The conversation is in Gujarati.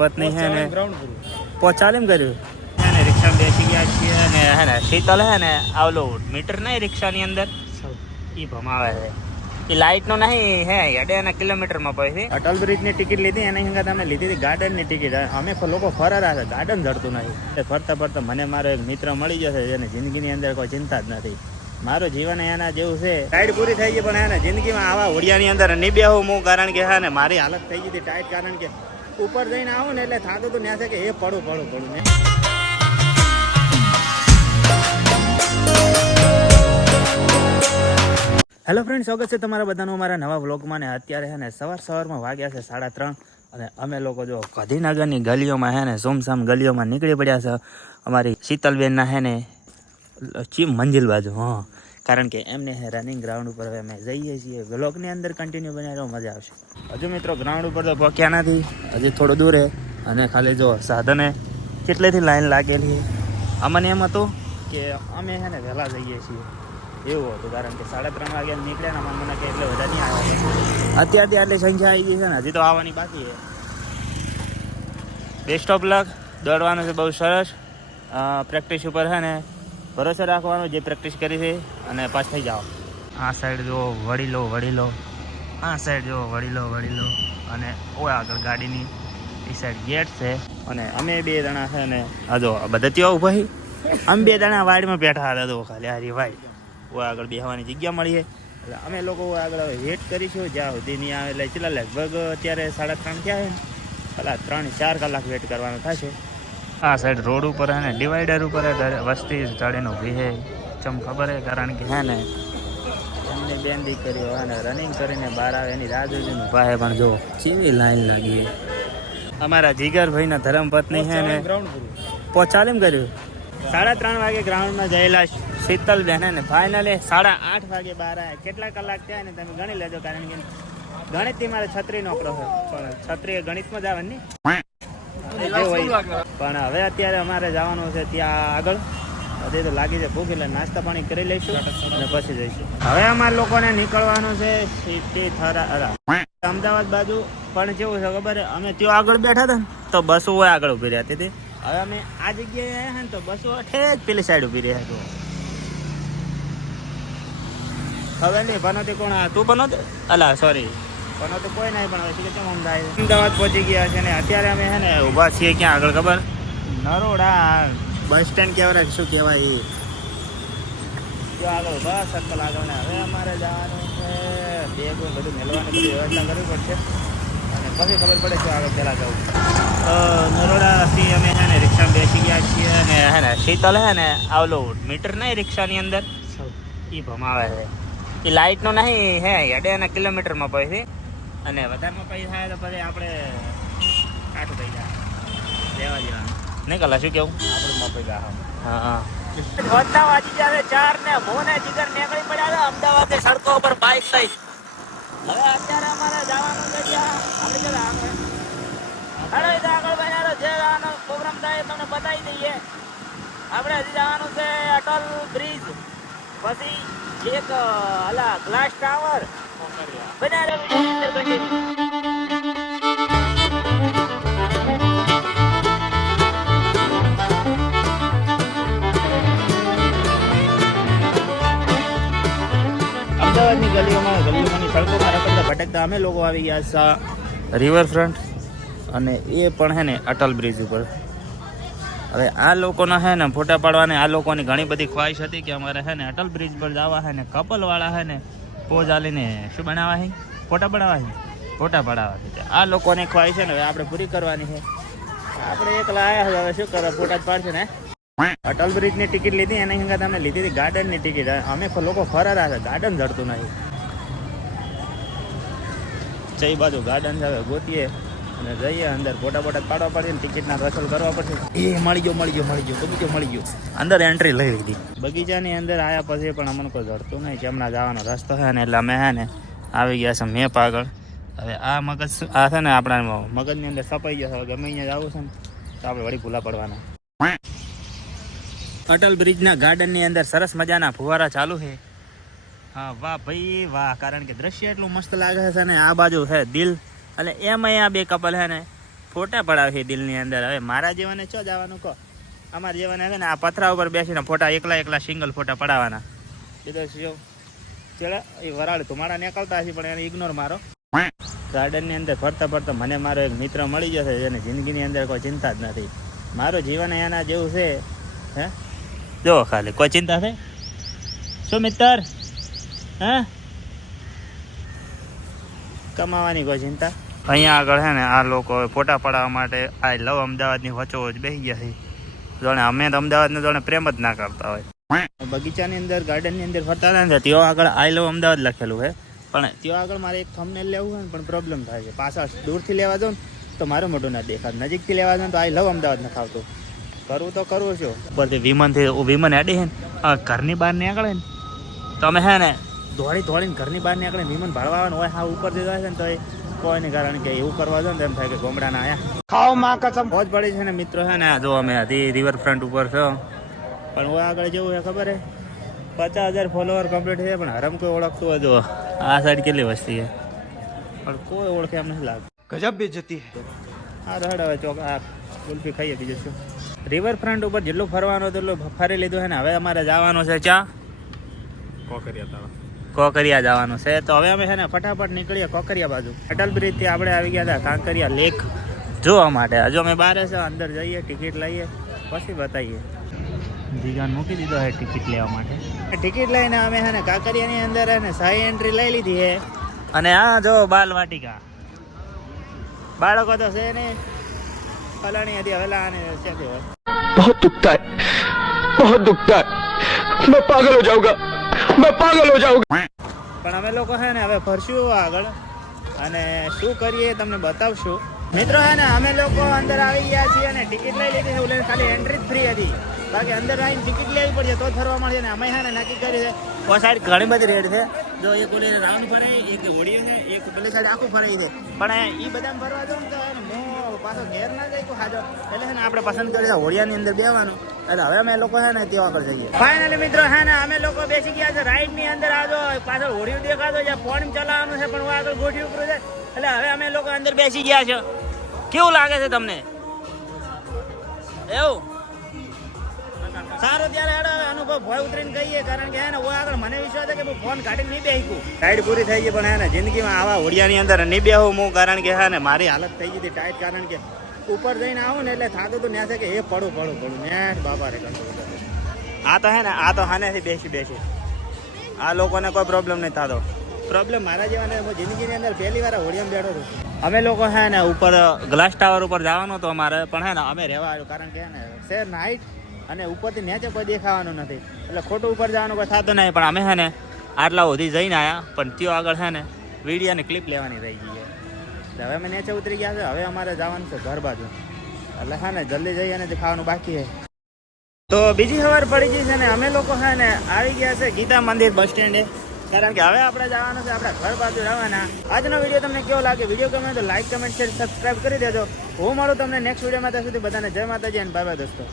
પત્ની હે ને પહોંચાડીને કર્યું હે ને રિક્ષામાં બેસી ગયા છીએ અને હે ને શીતલ હે ને આવલો મીટર નહીં રિક્ષાની અંદર એ ભમાવે છે એ લાઇટનો નહીં હે હેડે એના કિલોમીટરમાં પડે છે અટલ બ્રિજની ટિકિટ લીધી એની હંગાત અમે લીધી હતી ગાર્ડનની ટિકિટ અમે લોકો ફરવા છે ગાર્ડન જડતું નહીં ફરતા ફરતા મને મારો એક મિત્ર મળી જશે એને જિંદગીની અંદર કોઈ ચિંતા જ નથી મારું જીવન એના જેવું છે ટાઈટ પૂરી થઈ ગઈ પણ એને જિંદગીમાં આવા ઓડિયાની અંદર નહીં બેહું હું કારણ કે હા ને મારી હાલત થઈ ગઈ હતી ટાઈટ કારણ કે ઉપર જઈને આવું ને એટલે થતું તો ત્યાં છે કે એ પડું ને હેલો ફ્રેન્ડ, સ્વાગત છે તમારા બધાનું અમારા નવા વ્લોગમાં ને અત્યારે હે ને સવારમાં વાગ્યા છે 3:30 અને અમે લોકો જો ગાંધીનગરની ગલીઓમાં હે ને સોમસામ ગલીઓમાં નીકળી પડ્યા છે અમારી શીતલબેનના હે ને ચીમ મંજિલ બાજુ કારણ કે એમને હે રનિંગ ગ્રાઉન્ડ ઉપર હવે અમે જઈએ છીએ વ્લોગની અંદર કન્ટિન્યુ બનાવી મજા આવશે હજુ મિત્રો ગ્રાઉન્ડ ઉપર તો પહોંચ્યા નથી હજી થોડું દૂર અને ખાલી જો સાધને કેટલેથી લાઈન લાગેલી અમને એમ હતું કે અમે હે ને વહેલા જઈએ છીએ એવું હતું કારણ કે 3:30 વાગ્યા નીકળ્યા ને મને કે એટલે બધા નહીં આવ્યા અત્યારથી આટલી સંખ્યા આવી ગઈ છે ને હજી તો આવવાની બાકી છે બેસ્ટ ઓફ લક દોડવાનું છે બહુ સરસ પ્રેક્ટિસ ઉપર છે ને ભરોસો રાખવાનો જે પ્રેક્ટિસ કરી છે અને પાસ થઈ જાઓ આ સાઈડ જો વળી લો આ સાઈડ જો વળી લો અને ઓ આગળ ગાડીની એ સાઈડ ગેટ છે અને અમે બે જણા છે ને આ જો બધા ત્યાં ઊભા અમે બે જણા વાડમાં બેઠા હતા તો ખાલી હારી વાડ ઓ આગળ બેસવાની જગ્યા મળી છે એટલે અમે લોકો આગળ વેટ કરીશું જ્યાં સુધી નહીં આવે એટલે ચલા લગભગ અત્યારે 3:30 થયા છે પેલા 3-4 કલાક વેટ કરવાનો થશે આ સાઈડ રોડ ઉપર હે ને ડિવાઈડર ઉપર વસ્તી ચડીને ઊભી છે ચમ ખબર હે કારણ કે હે ને એમની બેન દીકરીઓ હે ને રનિંગ કરીને બહાર આવે એની રાહ જોઈને ઊભા છે પણ જો કેવી લાઈન લાગી અમારા જીગરભાઈના ધર્મપત્ની છે ને પહોંચાડીને કર્યું 3:30 વાગે ગ્રાઉન્ડમાં ગયેલા શીતલબેન ને ફાઇનલી 8:30 વાગે બહાર આવ્યા કેટલા કલાક થયા ને તમે ગણી લેજો કારણ કે ગણિતથી મારે છત્રી નોકરો છે પણ છત્રી ગણિતમાં જ આવે ને પણ હવે અત્યારે અમારે જવાનું છે ત્યાં આગળ હજી તો લાગી છે ભૂખ એટલે નાસ્તા પાણી કરી લઈશું અને પછી જઈશું હવે અમારે લોકોને નીકળવાનું છે સિટી થરા અમદાવાદ બાજુ પણ કેવું છે ખબર અમે ત્યાં આગળ બેઠા હતા ને તો બસો આગળ ઉભી રહેતી હતી હવે અમે આ જગ્યાએ આવ્યા ને તો બસો ઠેક પેલી સાઈડ ઉભી રહ્યા હતો હવે નહીં પનોતી કોણ તું પનોતી અલા સોરી પનોતી કોઈ નહીં પણ હવે કેમ અમદાવાદ પહોંચી ગયા છે ને અત્યારે અમે છે ને ઊભા છીએ ક્યાં આગળ ખબર નરોડા બસ સ્ટેન્ડ કહેવાય શું કહેવાય એ ત્યાં આગળ ઊભા સર્કલ આગળ ને હવે અમારે જવાનું છે બેગ બધું મેળવાની બધી વ્યવસ્થા કરવી પડશે અને પછી ખબર પડે છે આગળ પહેલાં જવું નરોડાથી અમે છે ને રિક્ષામાં બેસી ગયા છીએ અને હે ને શીતલ હે ને આવલો મીટર નહીં રિક્ષાની અંદર એ ભમાવે છે એ લાઇટનો નહીં હે હેડે એના કિલોમીટરમાં પડે છે અને વધારેમાં પૈસા થાય તો પછી આપણે કાઠું થઈ જાય લેવા દેવાનું નહીં કલા શું કેવું આપણે મપાઈ ગયા હા વધતા વાજી જાય 4 ને મોને જીગર નીકળી પડ્યા હતા અમદાવાદ સડકો ઉપર બાઇક લઈ હવે અત્યારે અમારે જવાનું છે ત્યાં આપણે જરા આગળ બનાવો જે આનો પ્રોગ્રામ થાય તમને બતાવી દઈએ આપણે હજી જવાનું છે અટલ બ્રિજ પછી એક અલા ગ્લાસ ટાવર અમદાવાદની ગલીઓમાંની સડકોમાં રખડતા ભટકતા અમે લોકો આવી ગયા રિવરફ્રન્ટ અને એ પણ હે ને અટલ બ્રિજ ઉપર હવે આ લોકોના હે ને ફોટા પાડવાની આ લોકોની ઘણી બધી ખ્વાહિશ હતી કે અમારે હે ને અટલ બ્રિજ પર જવા હે ને કપલવાળા હે ને પોઝ આલીને શું બનાવવા છે ફોટા પડાવવા છે ફોટા પડાવવા છે આ લોકોની ખ્વાહિશ છે ને હવે આપણે પૂરી કરવાની છે આપણે એકલા આવ્યા હવે શું કરો ફોટા જ પાડશે ને અટલ બ્રિજની ટિકિટ લીધી એની હંગાત અમે લીધી હતી ગાર્ડનની ટિકિટ અમે લોકો ફરવા છે ગાર્ડન જડતું નહીં ચઈ બાજુ ગાર્ડન છે હવે ગોતીએ અને જઈએ અંદર ફોટા પાડવા પડશે ને ટિકિટના વસૂલ કરવા પડશે એ મળી ગયો બગીચો મળી ગયો અંદર એન્ટ્રી લઈ લીધી બગીચાની અંદર આવ્યા પછી પણ અમને કોઈ જડતું નહીં જમણા જવાનો રસ્તો છે ને એટલે અમે હે ને આવી ગયા છે મેપ આગળ હવે આ મગજ આ છે ને આપણા મગજની અંદર સપાઈ ગયો ગમે અહીંયા જવું છે ને તો આપણે વળી ભૂલા પડવાના અટલ બ્રિજના ગાર્ડનની અંદર સરસ મજાના ફુવારા ચાલુ છે હા વાહ ભાઈ વાહ કારણ કે દ્રશ્ય એટલું મસ્ત લાગે છે ને આ બાજુ છે દિલ એટલે એમ અહીંયા બે કપલ છે ને ફોટા પડાવે દિલની અંદર. હવે મારા જીવને ચો જવાનું કહો, અમારા જીવને છે ને આ પથરા ઉપર બેસીને ફોટા એકલા સિંગલ ફોટા પડાવવાના. કીધો શું ચલો એ વરાળ ધુમાડા નીકળતા હશે પણ એને ઇગ્નોર મારો. ગાર્ડનની અંદર ફરતા ફરતા મને મારો એક મિત્ર મળી જશે જેને જિંદગીની અંદર કોઈ ચિંતા જ નથી. મારું જીવન એના જેવું છે. હે જો ખાલી કોઈ ચિંતા છે શું મિત્ર? હે કમાવાની કોઈ ચિંતા. અહીંયા આગળ છે ને આ લોકો ફોટા પડાવવા માટે આ લવ અમદાવાદની વચ્ચોવચ બેસી ગયા છે. જાણે અમે તો અમદાવાદને જાણે પ્રેમ જ ના કરતા હોય. બગીચાની અંદર ગાર્ડનની અંદર ફરતા હતા ને ત્યાં આગળ આઈ લવ અમદાવાદ લખેલું છે પણ ત્યાં આગળ મારે એક થંબનેલ લેવું હોય ને પણ પ્રોબ્લેમ થાય છે. પાછા દૂરથી લેવા જાઉં ને તો મારું મોઢું ના દેખાત, નજીકથી લેવા જાઉં તો આઈ લવ અમદાવાદ નથી આવતું. કરવું તો કરવું છું. ઉપરથી વિમન એડી છે ને ઘરની બહાર નીકળે ને તો અમે હે ને દોડીને ઘરની બહાર નીકળે વિમન ભાળવાનું હોય. હા ઉપરથી જાય છે ને તો એ કોઈને કારણ કે એવું કરવા દો ને એમ થાય કે ગોમડાના આયા ખાઓ માં કસમ પહોંચ પડી છે ને મિત્રો. છે ને જો અમે રિવરફ્રન્ટ ઉપર છો પણ હું આગળ જેવું છે ખબર હે 50,000 ફોલોવર કમ્પ્લીટ છે પણ હરમ કોઈ ઓળખતું હોય. જો આ સાઈડ કેટલી વસ્તી છે પણ કોઈ ઓળખે એમ નથી લાગતું. ગજબ બેઇજ્જતી છે. હા રડ હવે ચોક આ કુલ્ફી ખાઈએ બીજું શું. રિવરફ્રન્ટ ઉપર જેટલું ફરવાનું તેટલું ફરી લીધું છે ને હવે અમારે જવાનું છે ચા કોકરિયા જવાનું છે. તો હવે અમે છે ને ફટાફટ નીકળીએ કોકરિયા બાજુ. અટલ બ્રિજથી આપણે આવી ગયા હતા કાંકરિયા લેક જોવા માટે. હજુ અમે બહાર છે અંદર જઈએ ટિકિટ લઈએ પછી બતાવીએ. જીગાન મૂકી દીધો છે ટિકિટ લેવા માટે. ટિકિટ લઈને અમે છે ને કાંકરિયાની અંદર છે ને શાહી એન્ટ્રી લઈ લીધી છે. અને આ જો બાલ વાટિકા બાળકો તો છે ને ફલાણી હતી હવેલા અને છે बहुत दुखता है बहुत दुखता है मैं पागल हो जाऊंगा પણ અમે લોકો છે ને હવે ફરશું આગળ અને શું કરીએ તમને બતાવશું. મિત્રો છે ને અમે લોકો અંદર આવી ગયા છીએ અને ટિકિટ લઈ લીધી છે. ખાલી એન્ટ્રી ફ્રી હતી બાકી અંદર આવીને ટિકિટ લેવી પડશે તો જ ફરવા મળશે. ને અમે છે ને નક્કી કરી છે ઓ સાઈડ ઘણી બધી રેડ છે. જો એક ઓલી રાઉન્ડ ફરે એક હોડી છે એક પેલી સાઈડ આખું ફરાઈ છે પણ એ બધા ફરવા જાઉં ને તો હું પાછો ઘેર ના જાય ખાજો એટલે છે ને આપણે પસંદ કરી હોડિયાની અંદર બેવાનું. એટલે હવે અમે લોકો છે ને ત્યાં આગળ જઈએ. ફાઇનલી મિત્રો છે ને અમે લોકો બેસી ગયા છે રાઈડ ની અંદર. આજો પાછળ હોડિયું દેખાતો છે ફોન ચલાવવાનું છે પણ હું આગળ ગોઠવી ઉપર છે એટલે હવે અમે લોકો અંદર બેસી ગયા છે. કેવું લાગે છે તમને? એવું સારું ત્યારે હેડો અનુભવ ભય ઉતરીને કહીએ કારણ કે હે ને આગળ મને વિશ્વાસ છે કે હું ફોન કાઢીને નહીં બેસું. રાઈડ પૂરી થઈ ગઈ પણ હે ને જિંદગીમાં આવા હોડિયાની અંદર નહીં બેહું હું કારણ કે હે ને મારી હાલત થઈ ગઈ હતી ટાઈટ. કારણ કે ઉપર જઈને આવું ને એટલે થતું હતું ત્યાં છે કે એ પડું નેટ બાબા રે કરતું. આ તો હે ને આ તો હાનેથી બેસી આ લોકોને કોઈ પ્રોબ્લેમ નહીં થતો. પ્રોબ્લેમ મારા જેવાને હું જિંદગીની અંદર પહેલી વાર હોડિયામાં બેઠો હતો. અમે લોકો હે ને ઉપર ગ્લાસ ટાવર ઉપર જવાનું હતું અમારે પણ હે ને અમે રહેવા આવ્યું કારણ કે હે ને શેર નાઇટ અને ઉપરથી નીચે કોઈ દેખાવાનું નથી એટલે ખોટું ઉપર જવાનું કોઈ થતું નહીં. પણ અમે હે ને આટલા સુધી જઈને આવ્યા પણ ત્યાં આગળ હે ને વિડીયોની ક્લિપ લેવાની રહી ગઈ એટલે હવે અમે નીચે ઉતરી ગયા છે. હવે અમારે જવાનું છે ઘર બાજુ એટલે હે ને જલ્દી જઈ અને ખાવાનું બાકી છે. તો બીજી ખબર પડી ગઈ છે ને અમે લોકો હે ને આવી ગયા છે ગીતા મંદિર બસ સ્ટેન્ડે કારણ કે હવે આપણે જવાનું છે આપણા ઘર બાજુ રહેવાના. આજનો વિડીયો તમને કેવો લાગે? વિડીયો ગમે તો લાઈક કમેન્ટ શેર સબસ્ક્રાઈબ કરી દેજો. હું મળું તમને નેક્સ્ટ વિડીયોમાં. ત્યાં સુધી બધાને જય માતાજી અને બાય બાય દોસ્તો.